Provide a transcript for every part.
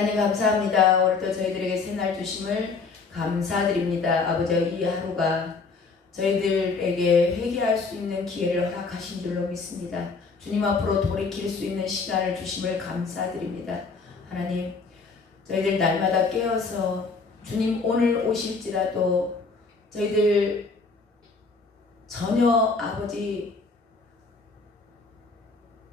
하나님 감사합니다. 오늘도 저희들에게 새날 주심을 감사드립니다. 아버지, 이 하루가 저희들에게 회개할 수 있는 기회를 허락하신 줄로 믿습니다. 주님 앞으로 돌이킬 수 있는 시간을 주심을 감사드립니다. 하나님, 저희들 날마다 깨어서 주님 오늘 오실지라도 저희들 전혀 아버지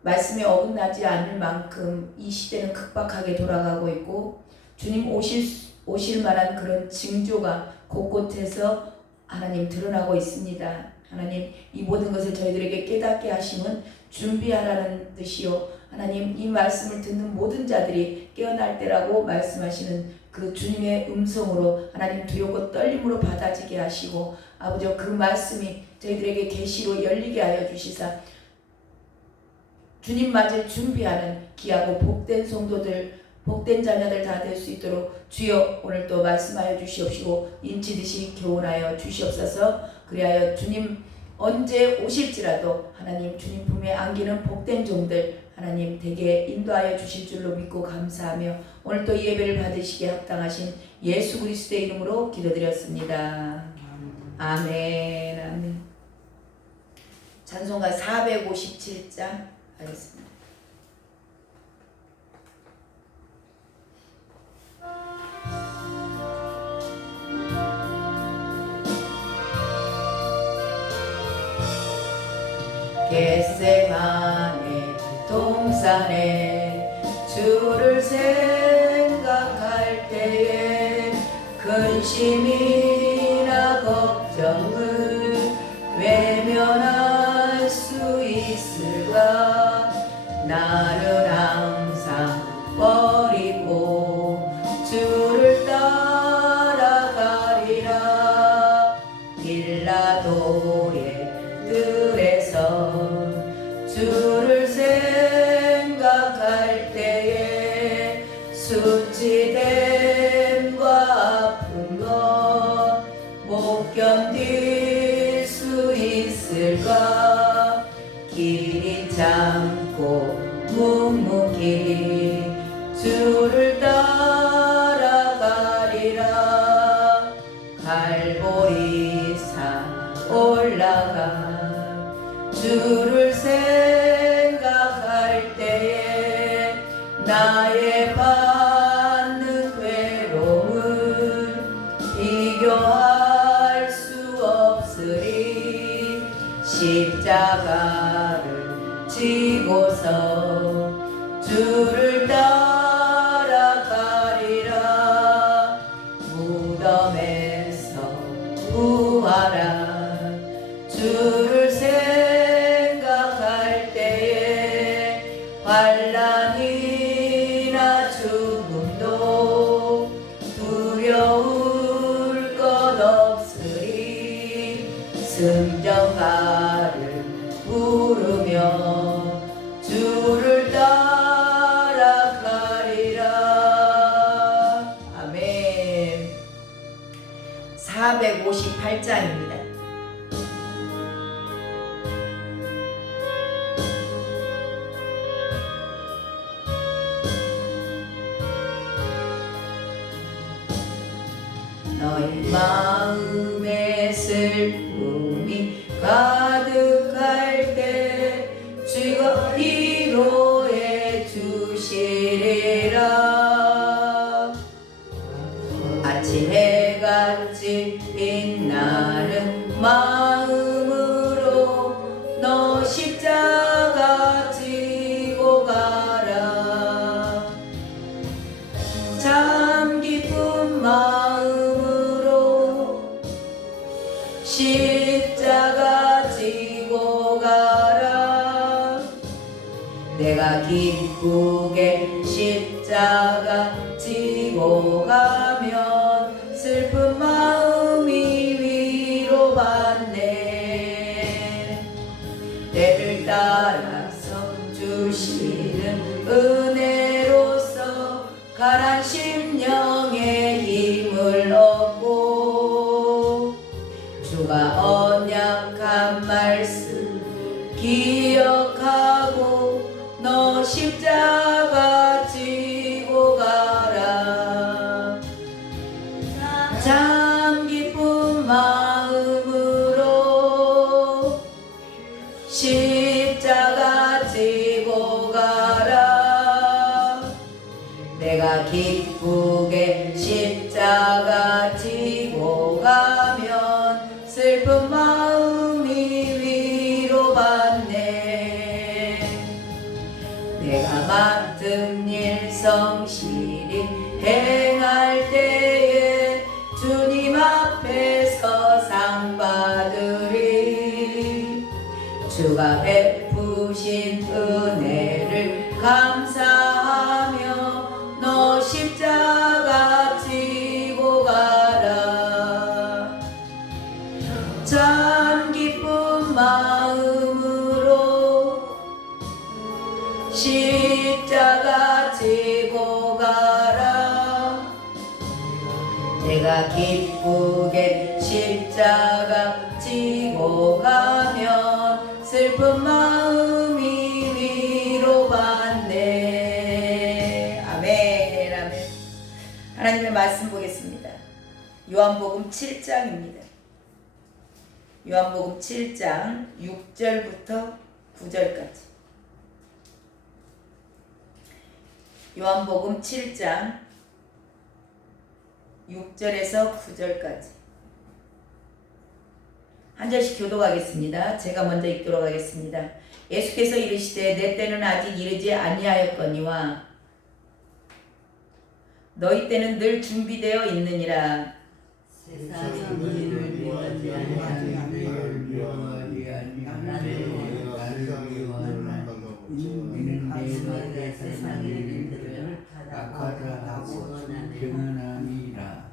말씀에 어긋나지 않을 만큼 이 시대는 급박하게 돌아가고 있고 주님 오실 만한 그런 징조가 곳곳에서 하나님 드러나고 있습니다. 하나님, 이 모든 것을 저희들에게 깨닫게 하심은 준비하라는 뜻이요, 하나님 이 말씀을 듣는 모든 자들이 깨어날 때라고 말씀하시는 그 주님의 음성으로 하나님 두렵고 떨림으로 받아지게 하시고 아버지, 그 말씀이 저희들에게 계시로 열리게 하여 주시사 주님 맞을 준비하는 귀하고 복된 성도들, 복된 자녀들 다 될 수 있도록 주여 오늘 또 말씀하여 주시옵시고 인치듯이 교훈하여 주시옵소서. 그리하여 주님 언제 오실지라도 하나님 주님 품에 안기는 복된 종들 하나님 되게 인도하여 주실 줄로 믿고 감사하며 오늘 또 이 예배를 받으시기에 합당하신 예수 그리스도의 이름으로 기도드렸습니다. 아멘. 아멘. 찬송가 457장 하겠습니다. 겟세마네 동산에 주를 생각할 때에 근심이나 걱정을 외면할 수 있을까? 나를 항상 버리고 주를 따라가리라. 빌라도의 뜰에서 주를 생각할 때에 수치됨과 아픈 것 못 견딜 수 있을까? 길이 참고 묵묵히 주를 따라가리라. 갈보리산 올라가 주를 생각할 때에 나의 받는 괴로움을 비교할 수 없으리. 십자가를 지고서 주를 따라가리라. 무덤에서 부활한 주를 생각할 때에 환난이나 죽음도 두려울 것 없으리. 승전가를 부르며 주를 따라가리라. 아멘. 458장입니다. 너희 마음에 슬픔이 가득할 때 주가 위로해 주시리라. 아침 해같이 빛나는 마음으로 너 십자가 지고 가라. 참 기쁜 마음으로 십자가 지고 가라. 내가 기쁘게 십자가 지고 가면 슬픈 마음이 위로받네. 때를 따라서 주시는 은혜로서 가란 심령에 힘을 얻고 주가 언약한 말씀 기억하고 너 십자가 지고 가라. 기쁘게 십자가 지고 가면 슬픈 마음이 위로받네. 내가 맡은 일 성실히 행할 때에 주님 앞에서 상 받으리. 주가 베푸신 은혜를 감사하며 너 십자가 지고 가라. 참 기쁜 마음으로 십자가 지고 가라. 내가 기쁘게 십자가 지고 가면 슬픈 마음이 위로받네. 아멘. 아멘. 하나님의 말씀 보겠습니다. 요한복음 7장입니다. 요한복음 7장 6절부터 9절까지. 요한복음 7장 6절에서 9절까지. 한 절씩 교독하겠습니다. 제가 먼저 읽도록 하겠습니다. 예수께서 이르시되 내 때는 아직 이르지 아니하였거니와 너희 때는 늘 준비되어 있느니라. 세상이 너희를 미워하지 아니하며 너희를 미워하지 아니하며 나를 미워하나 이는 내 말에 세상의 일들을 악하다고 증언함이라.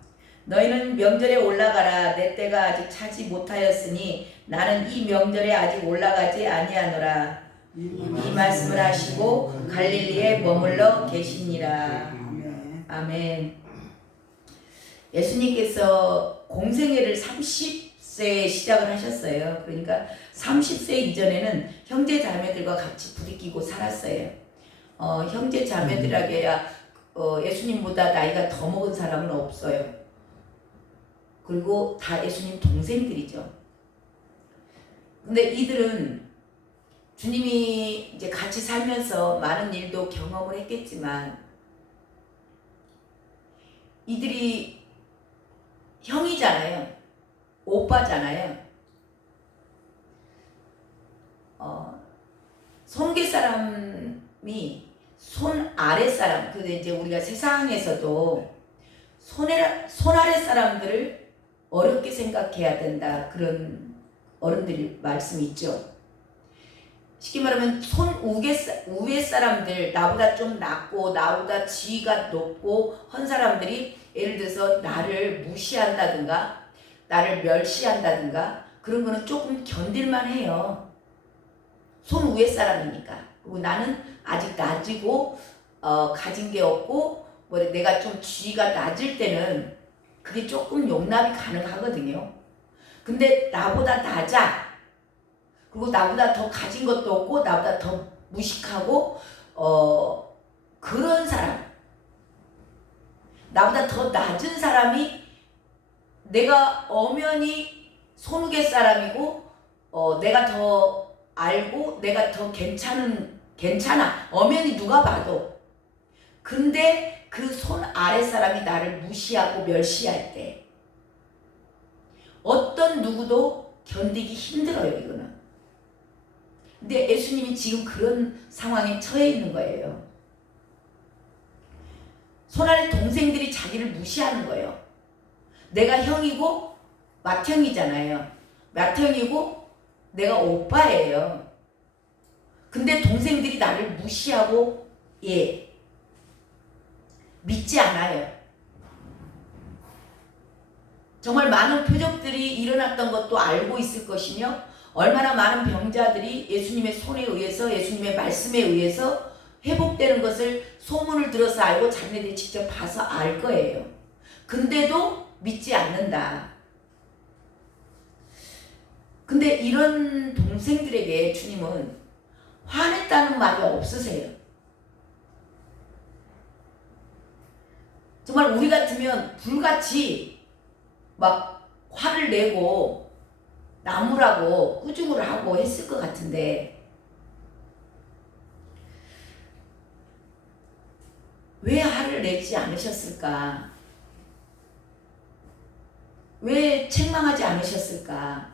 너희는 명절에 올라가라. 내 때가 아직 차지 못하였으니 나는 이 명절에 아직 올라가지 아니하노라. 이 말씀을 하시고 갈릴리에 머물러 계시니라. 아멘. 예수님께서 공생애를 30세에 시작을 하셨어요. 그러니까 30세 이전에는 형제 자매들과 같이 부딪히고 살았어요. 형제 자매들에게야 예수님보다 나이가 더 먹은 사람은 없어요. 그리고 다 예수님 동생들이죠. 근데 이들은 주님이 이제 같이 살면서 많은 일도 경험을 했겠지만 이들이 형이잖아요. 오빠잖아요. 손귀 사람이 손 아래 사람, 근데 이제 우리가 세상에서도 손 아래 사람들을 어렵게 생각해야 된다. 그런 어른들이 말씀이 있죠. 쉽게 말하면 손 우에 사람들, 나보다 좀 낮고 나보다 지위가 높고 한 사람들이 예를 들어서 나를 무시한다든가 나를 멸시한다든가 그런 거는 조금 견딜만 해요. 손 위에 사람이니까. 그리고 나는 아직 낮이고 가진 게 없고 뭐 내가 좀 지위가 낮을 때는 그게 조금 용납이 가능하거든요. 근데 나보다 낮아. 그리고 나보다 더 가진 것도 없고 나보다 더 무식하고 그런 사람, 나보다 더 낮은 사람이 내가 엄연히 손우개 사람이고 내가 더 알고 내가 더 괜찮아 엄연히 누가 봐도. 근데 그 손 아래 사람이 나를 무시하고 멸시할 때 어떤 누구도 견디기 힘들어요. 이거는. 근데 예수님이 지금 그런 상황에 처해 있는 거예요. 손 아래 동생들이 자기를 무시하는 거예요. 내가 형이고 맏형이잖아요. 맏형이고 내가 오빠예요. 근데 동생들이 나를 무시하고 믿지 않아요. 정말 많은 표적들이 일어났던 것도 알고 있을 것이며 얼마나 많은 병자들이 예수님의 손에 의해서 예수님의 말씀에 의해서 회복되는 것을 소문을 들어서 알고 자기네들이 직접 봐서 알 거예요. 근데도 믿지 않는다. 근데 이런 동생들에게 주님은 화냈다는 말이 없으세요. 정말 우리 같으면 불같이 막 화를 내고 나무라고 꾸중을 하고 했을 것 같은데 왜 화를 내지 않으셨을까? 왜 책망하지 않으셨을까?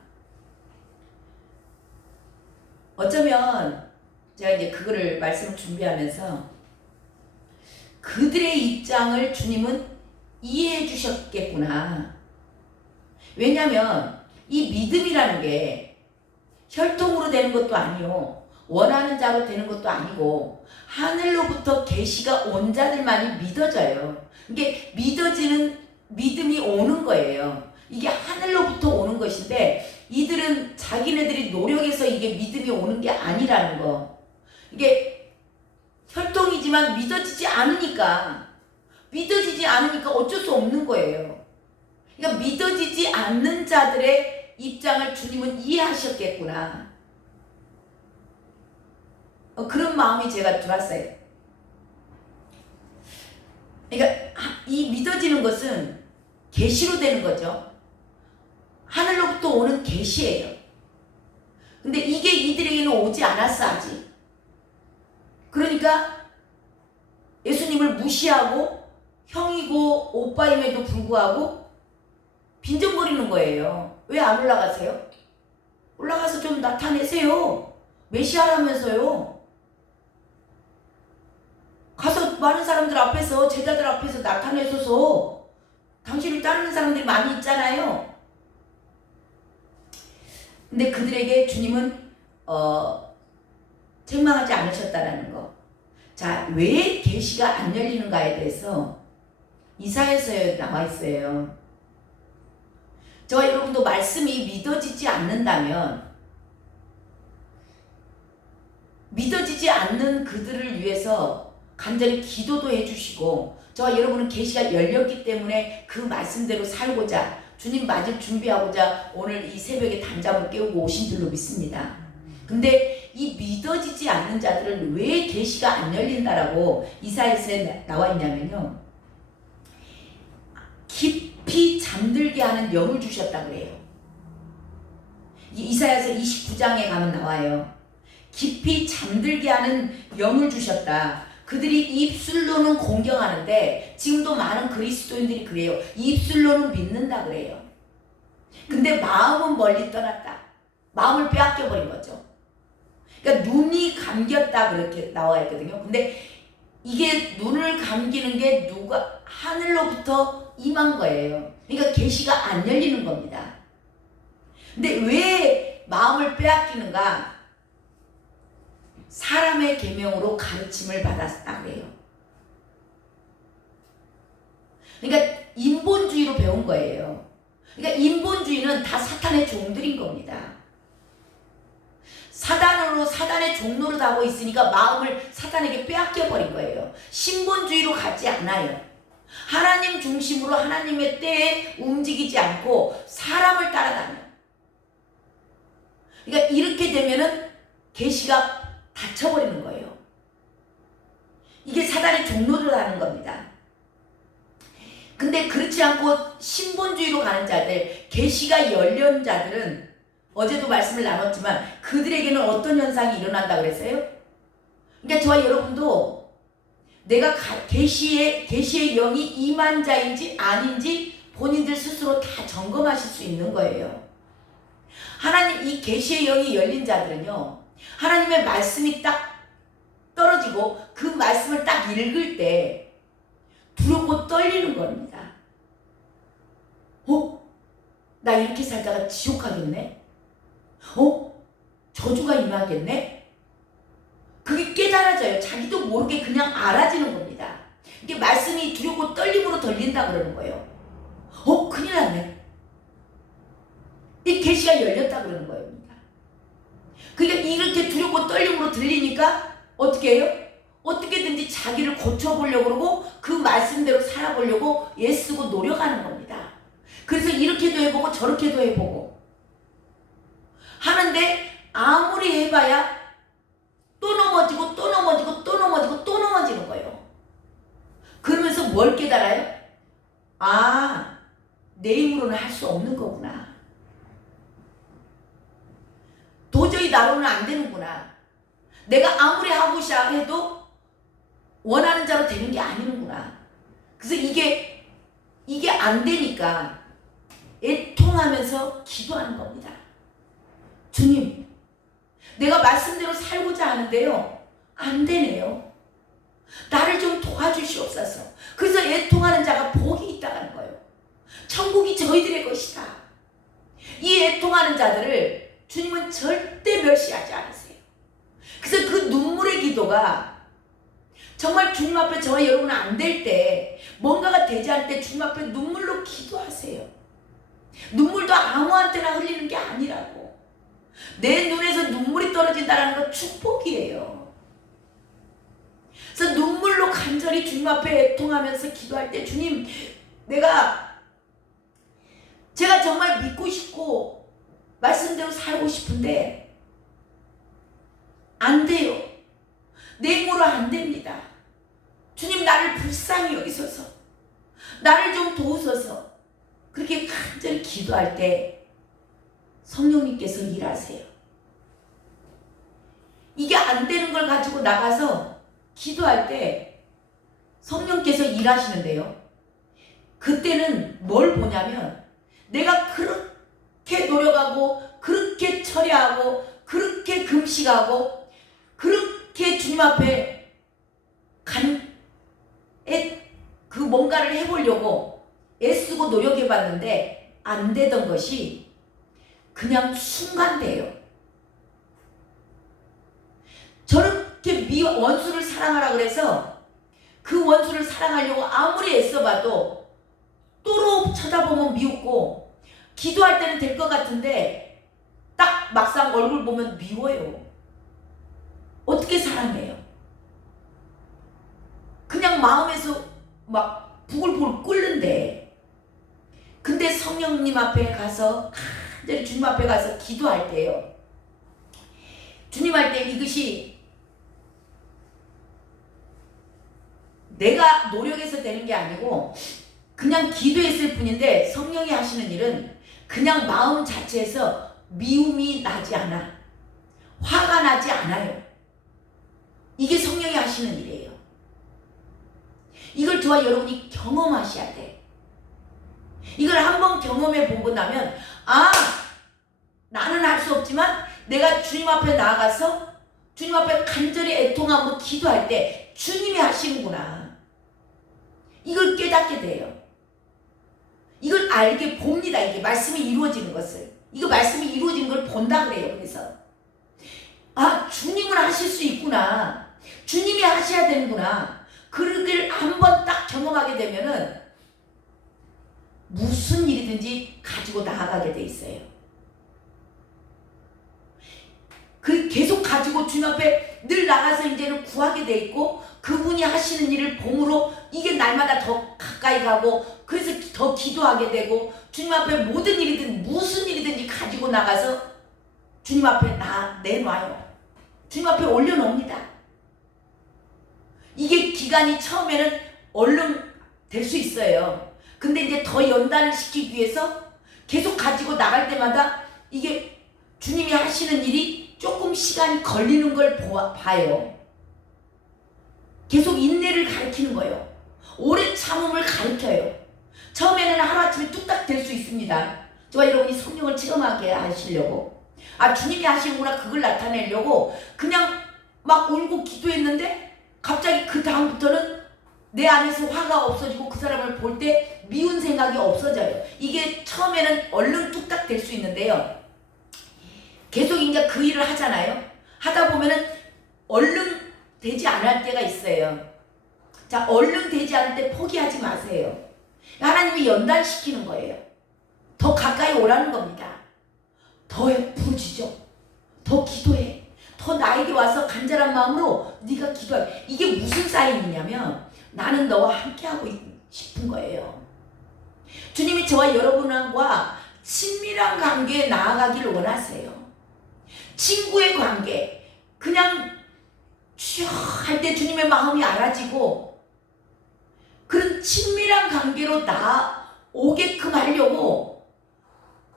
어쩌면 제가 이제 그거를 말씀을 준비하면서 그들의 입장을 주님은 이해해 주셨겠구나. 왜냐하면 이 믿음이라는 게 혈통으로 되는 것도 아니요, 원하는 자로 되는 것도 아니고 하늘로부터 계시가 온 자들만이 믿어져요. 이게 믿어지는 믿음이 오는 거예요. 이게 하늘로부터 오는 것인데 이들은 자기네들이 노력해서 이게 믿음이 오는 게 아니라는 거. 이게 혈통이지만 믿어지지 않으니까 어쩔 수 없는 거예요. 그러니까 믿어지지 않는 자들의 입장을 주님은 이해하셨겠구나. 그런 마음이 제가 들었어요. 그러니까 이 믿어지는 것은 계시로 되는 거죠. 하늘로부터 오는 계시예요. 근데 이게 이들에게는 오지 않았어 아직. 그러니까 예수님을 무시하고 형이고 오빠임에도 불구하고 빈정거리는 거예요. 왜 안 올라가세요? 올라가서 좀 나타내세요. 메시아라면서요. 가서 많은 사람들 앞에서, 제자들 앞에서 나타내소서. 당신을 따르는 사람들이 많이 있잖아요. 근데 그들에게 주님은 책망하지 않으셨다라는 거. 자, 왜 계시가 안 열리는가에 대해서 이사야서에 나와 있어요. 저와 여러분도 말씀이 믿어지지 않는다면, 믿어지지 않는 그들을 위해서 간절히 기도도 해주시고, 저와 여러분은 계시가 열렸기 때문에 그 말씀대로 살고자, 주님 맞을 준비하고자 오늘 이 새벽에 단잠을 깨우고 오신 줄로 믿습니다. 근데 이 믿어지지 않는 자들은 왜 계시가 안 열린다라고 이사야서에 나와 있냐면요, 깊이 잠들게 하는 영을 주셨다 그래요. 이사야서 29장에 가면 나와요. 깊이 잠들게 하는 영을 주셨다. 그들이 입술로는 공경하는데, 지금도 많은 그리스도인들이 그래요. 입술로는 믿는다 그래요. 근데 마음은 멀리 떠났다. 마음을 빼앗겨 버린 거죠. 그러니까 눈이 감겼다 그렇게 나와 있거든요. 근데 이게 눈을 감기는 게 누가 하늘로부터 임한 거예요. 그러니까 계시가 안 열리는 겁니다. 근데 왜 마음을 빼앗기는가? 사람의 계명으로 가르침을 받았다 그래요. 그러니까 인본주의로 배운 거예요. 그러니까 인본주의는 다 사탄의 종들인 겁니다. 사단의 종노릇 하고 있으니까 마음을 사탄에게 빼앗겨 버린 거예요. 신본주의로 가지 않아요. 하나님 중심으로 하나님의 때에 움직이지 않고 사람을 따라다녀요. 그러니까 이렇게 되면은 계시가 닫혀버리는 거예요. 이게 사단의 종로를 하는 겁니다. 근데 그렇지 않고 신본주의로 가는 자들, 계시가 열린 자들은, 어제도 말씀을 나눴지만 그들에게는 어떤 현상이 일어난다 그랬어요? 그러니까 저와 여러분도 내가 계시의 영이 임한 자인지 아닌지 본인들 스스로 다 점검하실 수 있는 거예요. 하나님, 이 계시의 영이 열린 자들은요, 하나님의 말씀이 딱 떨어지고 그 말씀을 딱 읽을 때 두렵고 떨리는 겁니다. 나 이렇게 살다가 지옥 가겠네? 저주가 임하겠네? 그게 깨달아져요. 자기도 모르게 그냥 알아지는 겁니다. 이게 말씀이 두렵고 떨림으로 들린다 그러는 거예요. 큰일 났네. 이 계시가 열렸다 그러는 거예요. 그러니까 이렇게 두렵고 떨림으로 들리니까 어떻게 해요? 어떻게든지 자기를 고쳐보려고 그러고 그 말씀대로 살아보려고 애쓰고 노력하는 겁니다. 그래서 이렇게도 해보고 저렇게도 해보고 하는데, 아무리 해봐야 또 넘어지고 또 넘어지고 또 넘어지고 또 넘어지는 거예요. 그러면서 뭘 깨달아요? 내 힘으로는 할 수 없는 거구나. 도저히 나로는 안 되는구나. 내가 아무리 하고자 해도 원하는 자로 되는 게 아니는구나. 그래서 이게 안 되니까 애통하면서 기도하는 겁니다. 주님, 내가 말씀대로 살고자 하는데요, 안 되네요. 나를 좀 도와주시옵소서. 그래서 애통하는 자가 복이 있다는 거예요. 천국이 저희들의 것이다. 이 애통하는 자들을 주님은 절대 멸시하지 않으세요. 그래서 그 눈물의 기도가 정말 주님 앞에 저와 여러분은 안 될 때, 뭔가가 되지 않을 때 주님 앞에 눈물로 기도하세요. 눈물도 아무한테나 흘리는 게 아니라고. 내 눈에서 눈물이 떨어진다는 건 축복이에요. 그래서 눈물로 간절히 주님 앞에 애통하면서 기도할 때, 주님, 제가 정말 믿고 싶고 말씀대로 살고 싶은데 안 돼요. 내 힘으로 안 됩니다. 주님, 나를 불쌍히 여기소서. 나를 좀 도우소서. 그렇게 간절히 기도할 때 성령님께서 일하세요. 이게 안 되는 걸 가지고 나가서 기도할 때 성령께서 일하시는데요, 그때는 뭘 보냐면, 내가 그렇게 노력하고 그렇게 처리하고 그렇게 금식하고 그렇게 주님 앞에 그 뭔가를 해보려고 애쓰고 노력해봤는데 안 되던 것이 그냥 순간돼요. 저렇게 원수를 사랑하라 그래서 그 원수를 사랑하려고 아무리 애써봐도 또록 쳐다보면 미웠고, 기도할 때는 될 것 같은데 딱 막상 얼굴 보면 미워요. 어떻게 사랑해요? 그냥 마음에서 막 부글부글 끓는데. 근데 성령님 앞에 가서 간절히 주님 앞에 가서 기도할 때요, 주님 할 때 이것이 내가 노력해서 되는 게 아니고 그냥 기도했을 뿐인데, 성령이 하시는 일은 그냥 마음 자체에서 미움이 나지 않아. 화가 나지 않아요. 이게 성령이 하시는 일이에요. 이걸 저와 여러분이 경험하셔야 돼. 이걸 한번 경험해 보고 나면, 나는 할 수 없지만 내가 주님 앞에 나아가서 주님 앞에 간절히 애통함으로 기도할 때 주님이 하시는구나. 이걸 깨닫게 돼요. 이걸 알게 봅니다. 이게 말씀이 이루어지는 것을. 이거 말씀이 이루어지는 걸 본다 그래요. 그래서 주님은 하실 수 있구나. 주님이 하셔야 되는구나. 그걸 한번 딱 경험하게 되면은 무슨 일이든지 가지고 나아가게 돼 있어요. 계속 가지고 주님 앞에 늘 나가서 이제는 구하게 돼 있고, 그분이 하시는 일을 봄으로 이게 날마다 더 가까이 가고, 그래서 더 기도하게 되고, 주님 앞에 모든 일이든 무슨 일이든지 가지고 나가서 주님 앞에 내놔요. 주님 앞에 올려놓습니다. 이게 기간이 처음에는 얼른 될 수 있어요. 근데 이제 더 연단을 시키기 위해서 계속 가지고 나갈 때마다 이게 주님이 하시는 일이 조금 시간이 걸리는 걸 봐요. 계속 인내를 가르치는 거예요. 오래 참음을 가르쳐요. 처음에는 하루아침에 뚝딱 될 수 있습니다. 저와 여러분이 성령을 체험하게 하시려고, 주님이 하시는구나, 그걸 나타내려고 그냥 막 울고 기도했는데 갑자기 그 다음부터는 내 안에서 화가 없어지고 그 사람을 볼 때 미운 생각이 없어져요. 이게 처음에는 얼른 뚝딱 될 수 있는데요, 계속 이제 그 일을 하잖아요. 하다 보면은 얼른 되지 않을 때가 있어요. 자, 얼른 되지 않을 때 포기하지 마세요. 하나님이 연단시키는 거예요. 더 가까이 오라는 겁니다. 더 부르짖어. 더 기도해. 더 나에게 와서 간절한 마음으로 네가 기도해. 이게 무슨 사인이냐면, 나는 너와 함께하고 싶은 거예요. 주님이 저와 여러분과 친밀한 관계에 나아가기를 원하세요. 친구의 관계, 그냥 쉬어 할 때 주님의 마음이 알아지고 그런 친밀한 관계로 나오게끔 하려고,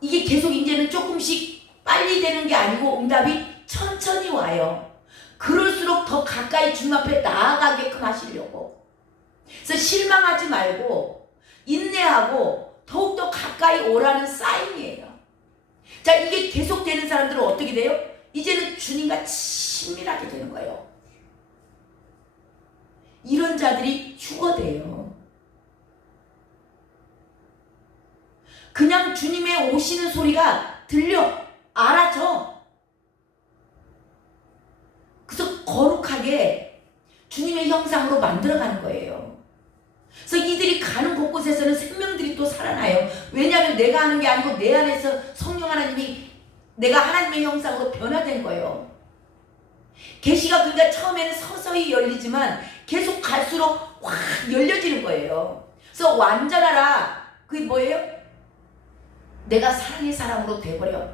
이게 계속 이제는 조금씩 빨리 되는 게 아니고 응답이 천천히 와요. 그럴수록 더 가까이 주님 앞에 나아가게끔 하시려고. 그래서 실망하지 말고 인내하고 더욱더 가까이 오라는 사인이에요. 자, 이게 계속되는 사람들은 어떻게 돼요? 이제는 주님과 친밀하게 되는 거예요. 이런 자들이 휴거돼요. 그냥 주님의 오시는 소리가 들려, 알아져. 그래서 거룩하게 주님의 형상으로 만들어가는 거예요. 그래서 이들이 가는 곳곳에서는 생명들이 또 살아나요. 왜냐하면 내가 하는 게 아니고 내 안에서 성령 하나님이 내가 하나님의 형상으로 변화된 거예요. 계시가 그러니까 처음에는 서서히 열리지만 계속 갈수록 확 열려지는 거예요. 그래서 완전하라. 그게 뭐예요? 내가 사랑의 사람으로 돼버려.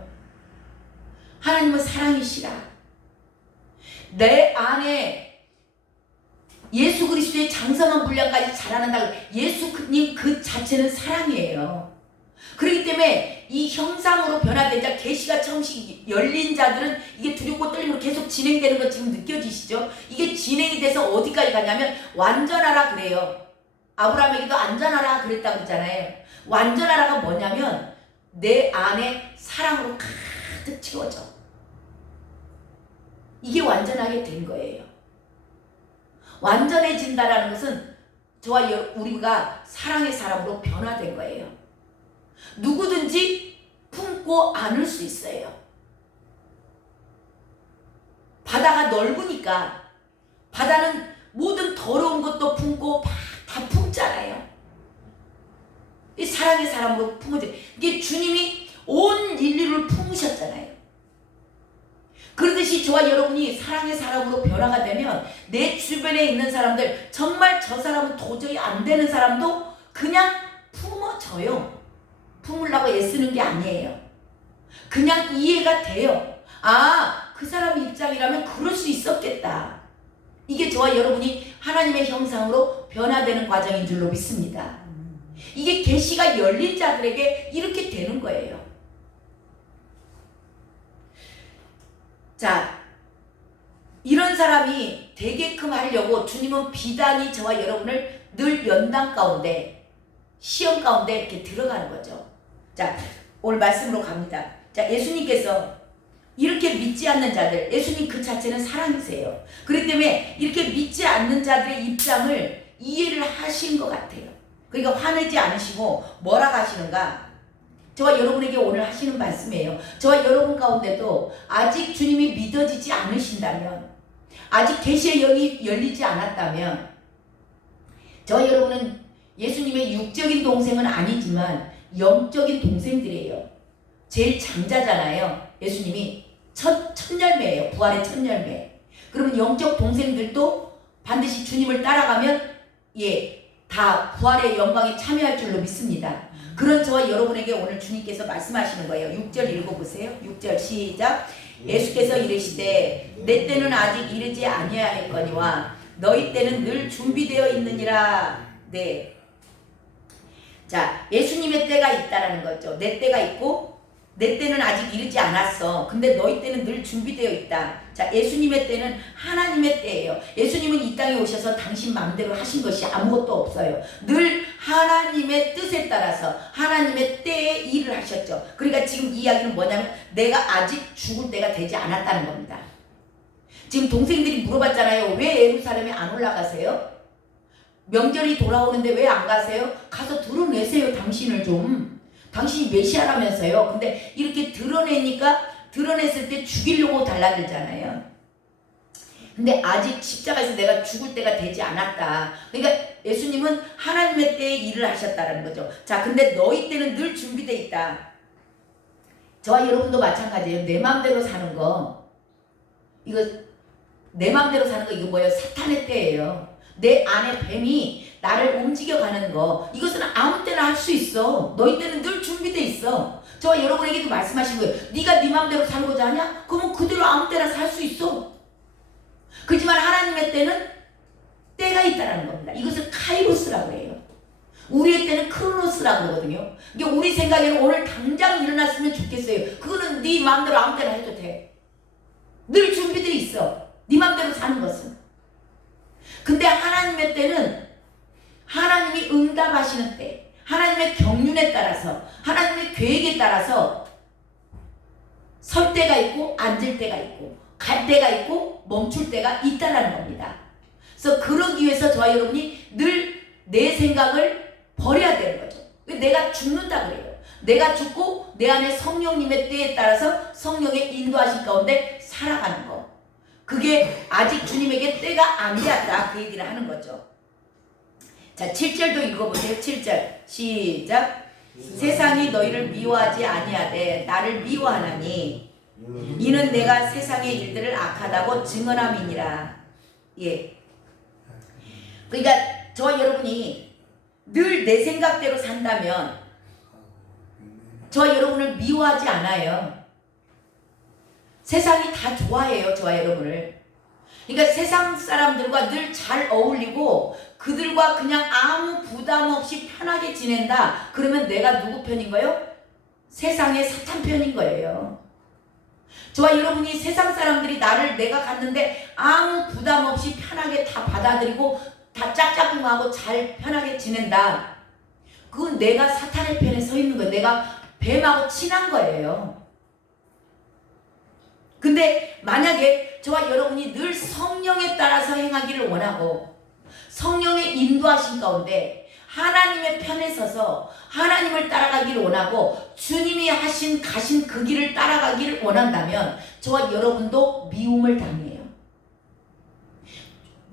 하나님은 사랑이시라. 내 안에 예수 그리스도의 장성한 분량까지 자라난다고. 예수님 그 자체는 사랑이에요. 그렇기 때문에 이 형상으로 변화된 자, 계시가 처음씩 열린 자들은 이게 두렵고 떨림으로 계속 진행되는 거 지금 느껴지시죠? 이게 진행이 돼서 어디까지 가냐면 완전하라 그래요. 아브라함에게도 안전하라 그랬다고 그러잖아요. 완전하라가 뭐냐면 내 안에 사랑으로 가득 채워져. 이게 완전하게 된 거예요. 완전해진다라는 것은 저와 우리가 사랑의 사람으로 변화된 거예요. 누구든지 품고 안을 수 있어요. 바다가 넓으니까 바다는 모든 더러운 것도 품고 다 품잖아요. 이 사랑의 사람으로 품어져. 이게 주님이 온 인류를 품으셨잖아요. 그러듯이 저와 여러분이 사랑의 사람으로 변화가 되면 내 주변에 있는 사람들, 정말 저 사람은 도저히 안 되는 사람도 그냥 품어져요. 품으려고 애쓰는 게 아니에요. 그냥 이해가 돼요. 아, 그 사람 입장이라면 그럴 수 있었겠다. 이게 저와 여러분이 하나님의 형상으로 변화되는 과정인 줄로 믿습니다. 이게 계시가 열린 자들에게 이렇게 되는 거예요. 자, 이런 사람이 되게끔 하려고 주님은 비단이 저와 여러분을 늘 연단 가운데, 시험 가운데 이렇게 들어가는 거죠. 자, 오늘 말씀으로 갑니다. 자, 예수님께서 이렇게 믿지 않는 자들, 예수님 그 자체는 사랑이세요. 그렇기 때문에 이렇게 믿지 않는 자들의 입장을 이해를 하신 것 같아요. 그러니까 화내지 않으시고 뭐라고 하시는가? 저와 여러분에게 오늘 하시는 말씀이에요. 저와 여러분 가운데도 아직 주님이 믿어지지 않으신다면, 아직 계시의 영이 열리지 않았다면, 저와 여러분은 예수님의 육적인 동생은 아니지만 영적인 동생들이에요. 제일 장자잖아요. 예수님이 첫 열매예요. 부활의 첫 열매. 그러면 영적 동생들도 반드시 주님을 따라가면 다 부활의 영광에 참여할 줄로 믿습니다. 그런 저와 여러분에게 오늘 주님께서 말씀하시는 거예요. 6절 읽어보세요. 6절 시작. 예수께서 이르시되 내 때는 아직 이르지 아니하였거니와 너희 때는 늘 준비되어 있느니라. 네. 자, 예수님의 때가 있다라는 거죠. 내 때가 있고 내 때는 아직 이르지 않았어. 근데 너희 때는 늘 준비되어 있다. 자, 예수님의 때는 하나님의 때예요. 예수님은 이 땅에 오셔서 당신 마음대로 하신 것이 아무것도 없어요. 늘 하나님의 뜻에 따라서 하나님의 때에 일을 하셨죠. 그러니까 지금 이 이야기는 뭐냐면 내가 아직 죽을 때가 되지 않았다는 겁니다. 지금 동생들이 물어봤잖아요. 왜 예루살렘에 안 올라가세요? 명절이 돌아오는데 왜 안 가세요? 가서 드러내세요. 당신을 좀. 당신이 메시아라면서요. 근데 이렇게 드러냈을 때 죽이려고 달라들잖아요. 근데 아직 십자가에서 내가 죽을 때가 되지 않았다. 그러니까 예수님은 하나님의 때에 일을 하셨다는 거죠. 자, 근데 너희 때는 늘 준비되어 있다. 저와 여러분도 마찬가지예요. 내 마음대로 사는 거, 이거 내 마음대로 사는 거, 이거 뭐예요? 사탄의 때예요. 내 안에 뱀이 나를 움직여가는 거, 이것은 아무 때나 할 수 있어. 너희 때는 늘 준비돼 있어. 저와 여러분에게도 말씀하신 거예요. 네가 네 마음대로 살고자 하냐? 그러면 그대로 아무 때나 살 수 있어. 그렇지만 하나님의 때는 때가 있다는 겁니다. 이것을 카이로스라고 해요. 우리의 때는 크로노스라고 그러거든요. 그러니까 우리 생각에는 오늘 당장 일어났으면 좋겠어요. 그거는 네 마음대로 아무 때나 해도 돼. 늘 준비돼 있어. 네 맘대로 사는 것은. 근데 하나님의 때는 하나님이 응답하시는 때, 하나님의 경륜에 따라서, 하나님의 계획에 따라서 설 때가 있고 앉을 때가 있고 갈 때가 있고 멈출 때가 있다라는 겁니다. 그래서 그러기 위해서 저와 여러분이 늘 내 생각을 버려야 되는 거죠. 내가 죽는다 그래요. 내가 죽고 내 안에 성령님의 때에 따라서 성령의 인도하신 가운데 살아가는 거. 그게 아직 주님에게 때가 안 되었다, 그 얘기를 하는 거죠. 자, 7절도 읽어보세요. 7절 시작. 세상이 너희를 미워하지 아니하되 나를 미워하나니 이는 내가 세상의 일들을 악하다고 증언함이니라. 예. 그러니까 저와 여러분이 늘 내 생각대로 산다면 저와 여러분을 미워하지 않아요. 세상이 다 좋아해요, 저와 여러분을. 그러니까 세상 사람들과 늘 잘 어울리고 그들과 그냥 아무 부담 없이 편하게 지낸다. 그러면 내가 누구 편인 거예요? 세상의 사탄 편인 거예요. 저와 여러분이 세상 사람들이 내가 갔는데 아무 부담 없이 편하게 다 받아들이고 다 짝짝꿍하고 잘 편하게 지낸다. 그건 내가 사탄의 편에 서 있는 거예요. 내가 뱀하고 친한 거예요. 근데 만약에 저와 여러분이 늘 성령에 따라서 행하기를 원하고 성령의 인도하신 가운데 하나님의 편에 서서 하나님을 따라가기를 원하고 주님이 가신 그 길을 따라가기를 원한다면 저와 여러분도 미움을 당해요.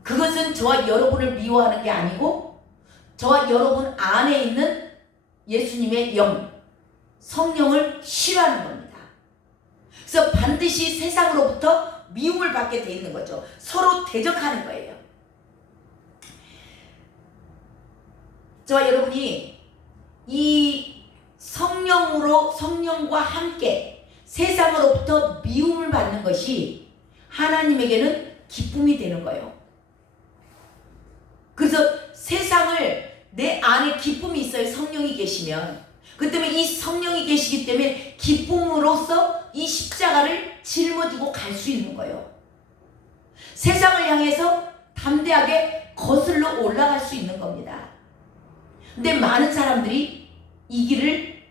그것은 저와 여러분을 미워하는 게 아니고 저와 여러분 안에 있는 예수님의 영, 성령을 싫어하는 겁니다. 그래서 반드시 세상으로부터 미움을 받게 돼 있는 거죠. 서로 대적하는 거예요. 저와 여러분이 이 성령과 함께 세상으로부터 미움을 받는 것이 하나님에게는 기쁨이 되는 거예요. 그래서 세상을 내 안에 기쁨이 있어요. 성령이 계시면. 그 때문에 이 성령이 계시기 때문에 기쁨으로써 이 십자가를 짊어지고 갈 수 있는 거예요. 세상을 향해서 담대하게 거슬러 올라갈 수 있는 겁니다. 근데 많은 사람들이 이 길을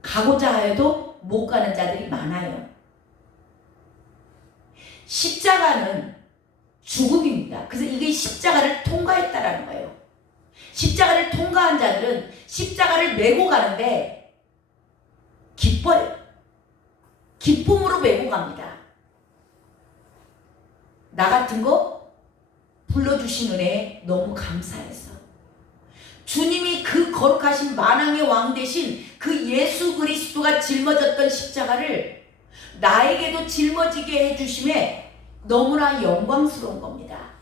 가고자 하여도 못 가는 자들이 많아요. 십자가는 죽음입니다. 그래서 이게 십자가를 통과했다라는 거예요. 십자가를 통과한 자들은 십자가를 메고 가는데 기뻐요. 기쁨으로 메고 갑니다. 나 같은 거 불러주신 은혜에 너무 감사해서 주님이 그 거룩하신 만왕의 왕 대신 그 예수 그리스도가 짊어졌던 십자가를 나에게도 짊어지게 해주심에 너무나 영광스러운 겁니다.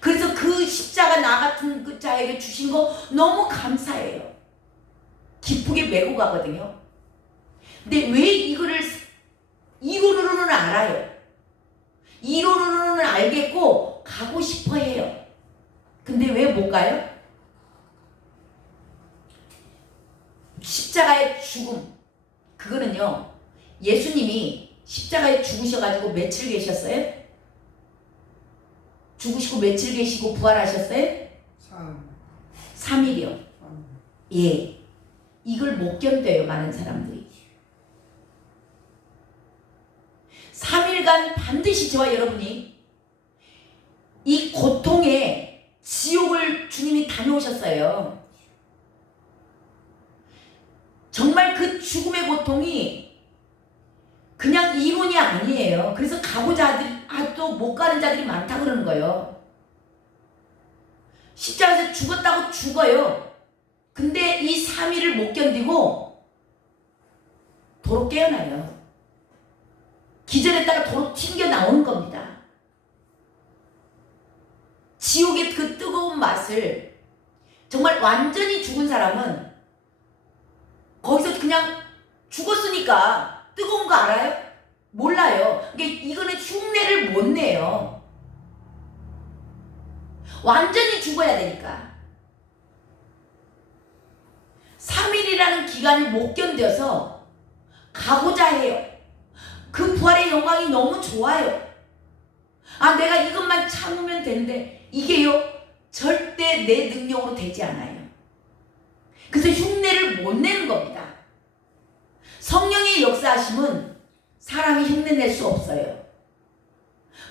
그래서 그 십자가 나 같은 그 자에게 주신 거 너무 감사해요. 기쁘게 메고 가거든요. 근데 왜 이론으로는 알아요. 이론으로는 알겠고 가고 싶어 해요. 근데 왜 못 가요? 십자가의 죽음, 그거는요, 예수님이 십자가에 죽으셔가지고 며칠 계셨어요? 죽으시고 며칠 계시고 부활하셨어요? 3일이요. 예. 이걸 못 견뎌요, 많은 사람들이. 3일간 반드시 저와 여러분이 이 고통의 지옥을 주님이 다녀오셨어요. 정말 그 죽음의 고통이 그냥 이론이 아니에요. 그래서 가고자 또 못 가는 자들이 많다고 그러는 거예요. 십자가에서 죽었다고 죽어요. 근데 이 3일을 못 견디고 도로 깨어나요. 기절했다가 도로 튕겨 나오는 겁니다. 지옥의 그 뜨거운 맛을, 정말 완전히 죽은 사람은 거기서 그냥 죽었으니까 뜨거운 거 알아요? 몰라요. 그러니까 이거는 흉내를 못 내요. 완전히 죽어야 되니까. 3일이라는 기간을 못 견뎌서 가고자 해요. 그 부활의 영광이 너무 좋아요. 아, 내가 이것만 참으면 되는데 이게요 절대 내 능력으로 되지 않아요. 그래서 흉내를 못 내는 겁니다. 성령의 역사하심은 사람이 흉내낼 수 없어요.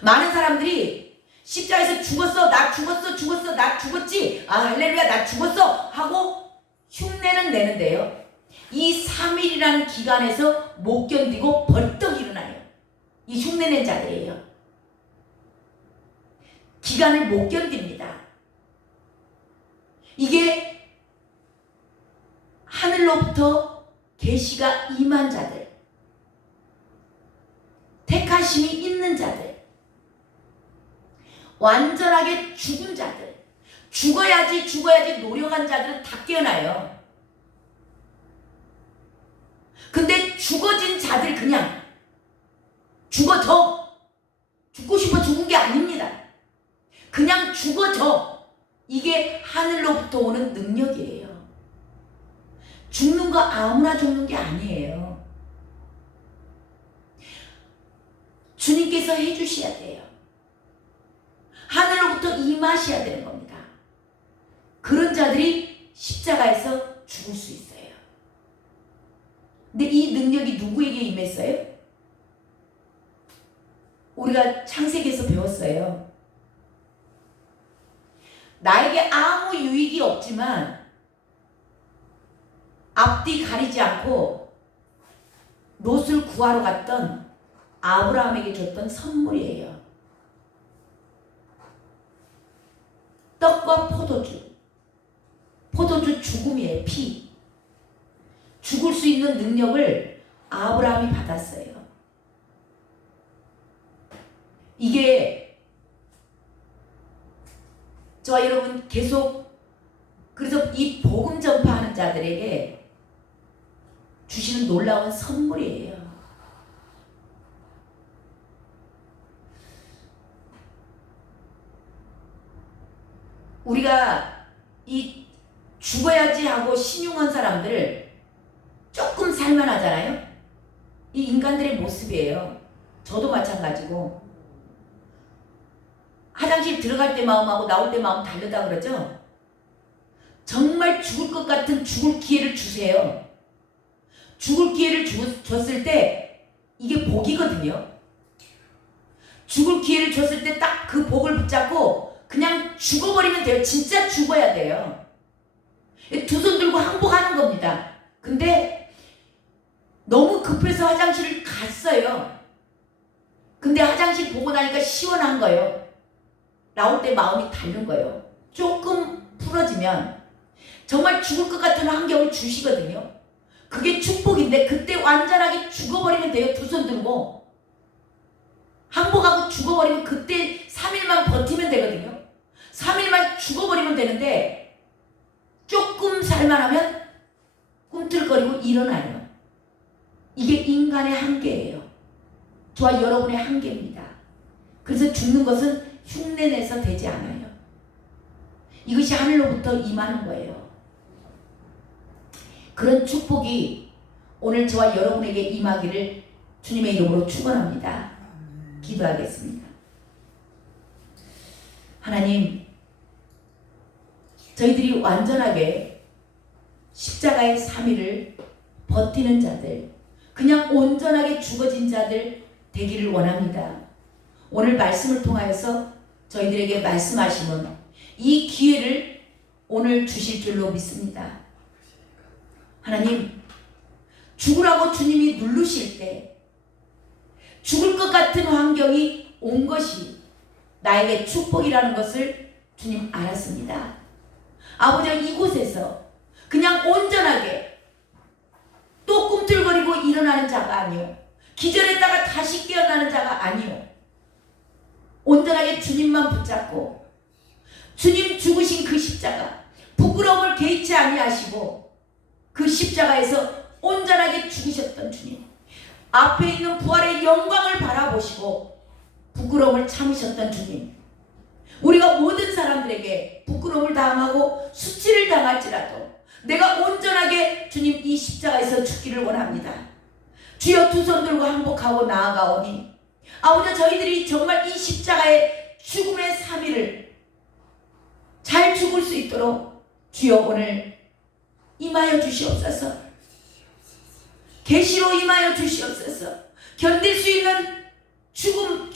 많은 사람들이 십자가에서 죽었어, 나 죽었어, 죽었어, 나 죽었지, 아 할렐루야 나 죽었어 하고 흉내는 내는데요, 이 3일이라는 기간에서 못 견디고 벌떡 일어나요. 이 흉내낸 자들이에요. 기간을 못 견딥니다. 이게 하늘로부터 계시가 임한 자들, 택하심이 있는 자들, 완전하게 죽은 자들, 죽어야지 노력한 자들은 다 깨어나요. 근데 죽어진 자들 그냥 죽어져. 죽고 싶어 죽은 게 아닙니다. 그냥 죽어져. 이게 하늘로부터 오는 능력이에요. 죽는 거 아무나 죽는 게 아니에요. 주님께서 해주셔야 돼요. 하늘로부터 임하셔야 되는 겁니다. 그런 자들이 십자가에서 죽을 수 있어요. 근데 이 능력이 누구에게 임했어요? 우리가 창세기에서 배웠어요. 나에게 아무 유익이 없지만 앞뒤 가리지 않고 롯을 구하러 갔던 아브라함에게 줬던 선물이에요. 떡과 포도주. 포도주 죽음이에요. 피. 죽을 수 있는 능력을 아브라함이 받았어요. 이게 저와 여러분 계속 그래서 이 복음 전파하는 자들에게 주시는 놀라운 선물이에요. 우리가 이 죽어야지 하고 신용한 사람들 조금 살만하잖아요. 이 인간들의 모습이에요. 저도 마찬가지고. 화장실 들어갈 때 마음하고 나올 때 마음 다르다 그러죠? 정말 죽을 것 같은 죽을 기회를 주세요. 죽을 기회를 줬을 때 이게 복이거든요. 죽을 기회를 줬을 때 딱 그 복을 붙잡고 그냥 죽어버리면 돼요. 진짜 죽어야 돼요. 두 손 들고 항복하는 겁니다. 근데 너무 급해서 화장실을 갔어요. 근데 화장실 보고 나니까 시원한 거예요. 나올 때 마음이 다른 거예요. 조금 풀어지면 정말 죽을 것 같은 환경을 주시거든요. 그게 축복인데 그때 완전하게 죽어버리면 돼요. 두 손 들고 항복하고 죽어버리면 그때 3일만 버티면 되거든요. 3일만 죽어버리면 되는데 조금 살만하면 꿈틀거리고 일어나요. 이게 인간의 한계예요. 저와 여러분의 한계입니다. 그래서 죽는 것은 흉내내서 되지 않아요. 이것이 하늘로부터 임하는 거예요. 그런 축복이 오늘 저와 여러분에게 임하기를 주님의 이름으로 축원합니다. 기도하겠습니다. 하나님, 저희들이 완전하게 십자가의 3일을 버티는 자들, 그냥 온전하게 죽어진 자들 되기를 원합니다. 오늘 말씀을 통하여서 저희들에게 말씀하시는 이 기회를 오늘 주실 줄로 믿습니다. 하나님, 죽으라고 주님이 누르실 때 죽을 것 같은 환경이 온 것이 나에게 축복이라는 것을 주님 알았습니다. 아버지, 이곳에서 그냥 온전하게 또 꿈틀거리고 일어나는 자가 아니요, 기절했다가 다시 깨어나는 자가 아니요, 온전하게 주님만 붙잡고 주님 죽으신 그 십자가, 부끄러움을 개의치 아니하시고 그 십자가에서 온전하게 죽으셨던 주님, 앞에 있는 부활의 영광을 바라보시고 부끄러움을 참으셨던 주님, 우리가 모든 사람들에게 부끄러움을 당하고 수치를 당할지라도 내가 온전하게 주님 이 십자가에서 죽기를 원합니다. 주여, 두 손 들고 항복하고 나아가오니 아버지 저희들이 정말 이 십자가의 죽음의 3일을 잘 죽을 수 있도록 주여 오늘 임하여 주시옵소서. 계시로 임하여 주시옵소서. 견딜 수 있는 죽음,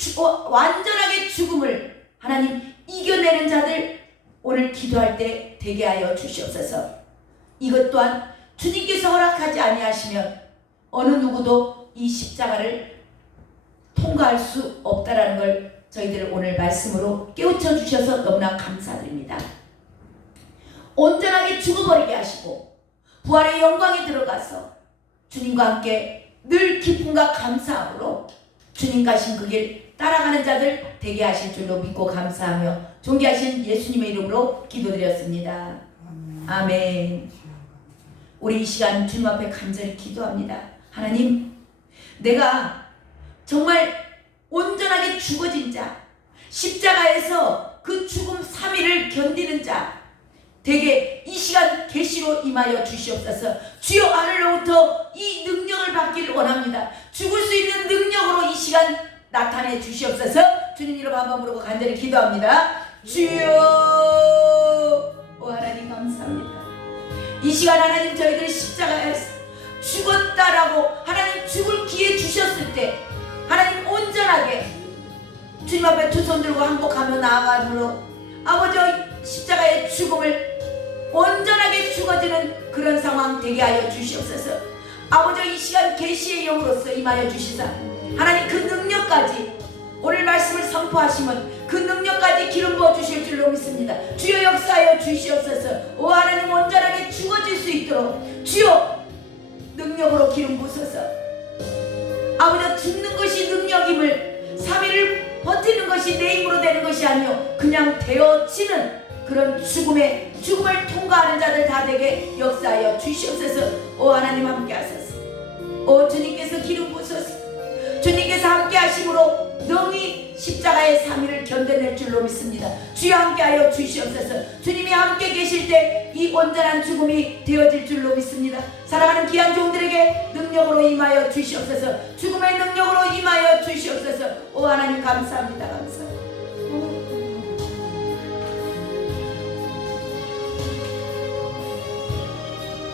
완전하게 죽음을 하나님 이겨내는 자들 오늘 기도할 때 되게 하여 주시옵소서. 이것 또한 주님께서 허락하지 아니하시면 어느 누구도 이 십자가를 통과할 수 없다라는 걸 저희들 오늘 말씀으로 깨우쳐 주셔서 너무나 감사드립니다. 온전하게 죽어버리게 하시고 부활의 영광에 들어가서 주님과 함께 늘 기쁨과 감사함으로 주님 가신 그 길 따라가는 자들 되게 하실 줄로 믿고 감사하며 존귀하신 예수님의 이름으로 기도드렸습니다. 아멘. 우리 이 시간 주님 앞에 간절히 기도합니다. 하나님, 내가 정말 온전하게 죽어진 자, 십자가에서 그 죽음 3일을 견디는 자 되게 이 시간 계시로 임하여 주시옵소서. 주여 하늘로부터 이 능력을 받기를 원합니다. 죽을 수 있는 능력으로 이 시간 나타내 주시옵소서. 주님 이름 한번 부르고 간절히 기도합니다. 주여, 오 하나님 감사합니다. 이 시간 하나님 저희들 십자가에서 죽었다라고 하나님 죽을 기회 주셨을 때 하나님 온전하게 주님 앞에 두 손 들고 항복하며 나아가므로 아버지 십자가의 죽음을 온전하게 죽어지는 그런 상황 되게 하여 주시옵소서. 아버지 이 시간 계시의 영으로서 임하여 주시사 하나님 그 능력까지 오늘 말씀을 선포하시면 그 능력까지 기름 부어 주실 줄로 믿습니다. 주여 역사하여 주시옵소서. 오 하나님 온전하게 죽어질 수 있도록 주여 능력으로 기름 부으소서. 아버지 죽는 것이 능력임을 3일을 버티는 것이 내 힘으로 되는 것이 아니요 그냥 되어지는 그런 죽음을 통과하는 자들 다 되게 역사하여 주시옵소서. 오 하나님 함께 하소서. 오 주님께서 기름 부으소서. 주님께서 함께 하심으로 능히 십자가의 3일을 견뎌낼 줄로 믿습니다. 주여 함께하여 주시옵소서. 주님이 함께 계실 때 이 온전한 죽음이 되어질 줄로 믿습니다. 사랑하는 귀한 종들에게 능력으로 임하여 주시옵소서. 죽음의 능력으로 임하여 주시옵소서. 오 하나님 감사합니다. 감사합니다.